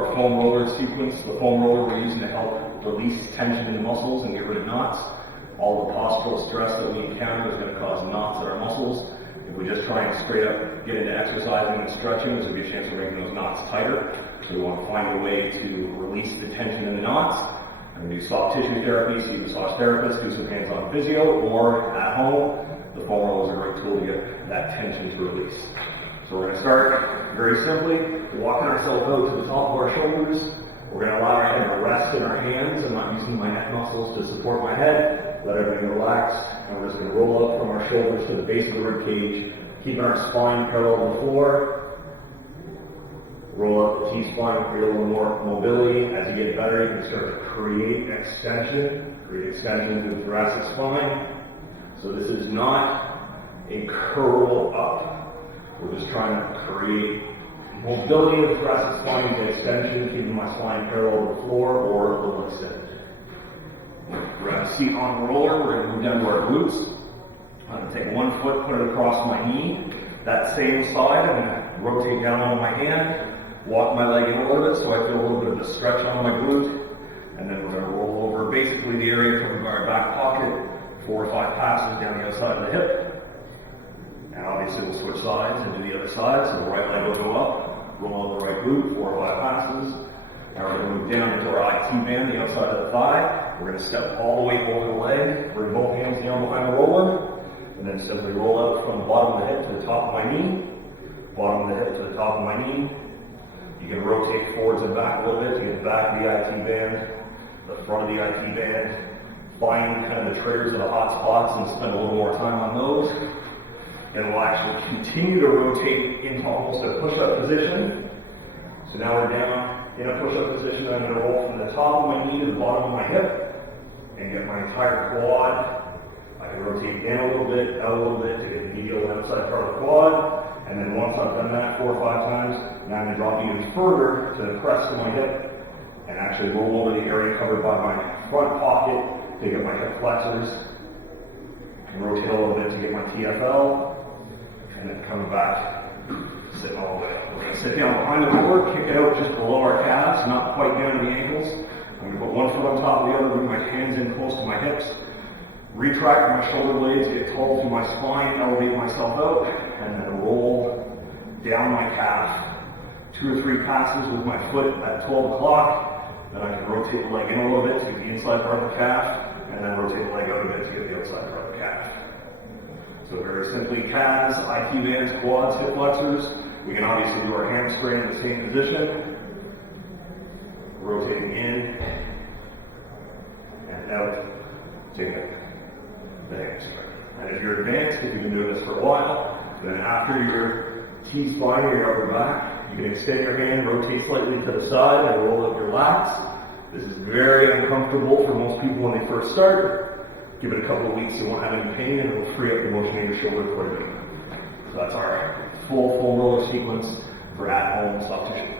our foam roller sequence. The foam roller we're using to help release tension in the muscles and get rid of knots. All the postural stress that we encounter is going to cause knots in our muscles. If we just try and straight up get into exercising and stretching, there's a good chance we're making those knots tighter. So we want to find a way to release the tension in the knots. I'm going to do soft tissue therapy, see a massage therapist, do some hands-on physio, or at home, the foam roller is a great tool to get that tension to release. So we're going to start very simply, walking ourselves out to the top of our shoulders. We're going to allow our head to rest in our hands. I'm not using my neck muscles to support my head. Let everything relax. And we're just going to roll up from our shoulders to the base of the rib cage, keeping our spine parallel to the floor. Roll up the T-spine, create a little more mobility. As you get better, you can start to create extension to the thoracic spine. So this is not a curl up. We're just trying to create mobility of the thoracic spine to extension, keeping my spine parallel to the floor or a little extended. We're going to seat on the roller. We're going to move down to our glutes. I'm going to take one foot, put it across my knee. That same side, I'm going to rotate down on my hand, walk my leg in a little bit so I feel a little bit of a stretch on my glute. And then we're going to roll over basically the area from our back pocket, 4 or 5 passes down the outside of the hip. And obviously we'll switch sides and do the other side. So the right leg will go up, roll on the right glute, 4 or 5 passes. Now we're going to move down into our IT band, the outside of the thigh. We're going to step all the way over the leg, bring both hands down behind the roller, and then simply roll out from the bottom of the hip to the top of my knee, bottom of the hip to the top of my knee. You can rotate forwards and back a little bit to get the back of the IT band, the front of the IT band, find kind of the triggers of the hot spots and spend a little more time on those. And we'll actually continue to rotate into almost a push-up position. So now we're down in a push-up position. I'm going to roll from the top of my knee to the bottom of my hip and get my entire quad. I can rotate down a little bit, out a little bit to get the medial and outside part of the quad. And then once I've done that 4 or 5 times, now I'm going to drop even further to the crest of my hip and actually roll over the area covered by my front pocket to get my hip flexors. And rotate a little bit to get my TFL. And then coming back, sitting all the way. We're going to sit down behind the roller, kick it out just below our calves, not quite down to the ankles. I'm going to put one foot on top of the other, bring my hands in close to my hips, retract my shoulder blades, get tall through my spine, elevate myself out, and then roll down my calf. 2 or 3 passes with my foot at 12 o'clock. Then I can rotate the leg in a little bit to get the inside part of the calf, and then rotate the leg out a bit to get the outside part of the calf. So very simply, calves, IT bands, quads, hip flexors. We can obviously do our hamstring in the same position. Rotating in and out to get the hamstring. And if you're advanced, if you've been doing this for a while, then after your T-spine or your upper back, you can extend your hand, rotate slightly to the side, and roll up your lats. This is very uncomfortable for most people when they first start. Give it a couple of weeks, you won't have any pain, and it will free up the motion in your shoulder quite a bit. So that's our full roller sequence for at-home soft tissue.